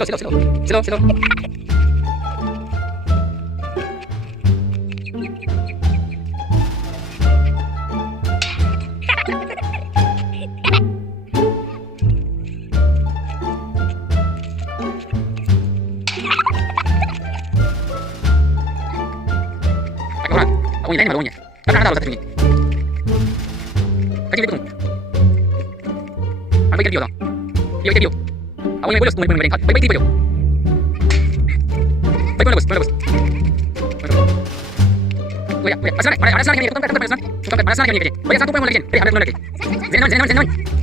Slow. Ako yung lain, malawang niya. Pagka nakatalo sa tingin. Kacing dito mo. Ano ba yung interview? Ako yung may bulos, tumay kat. Bye-bye tipo yun. Bye mo labos. Kuya, panas na kayo. Panas na kayo. Panas na kayo. Panas na kayo. Panas na kayo. Panas na kayo.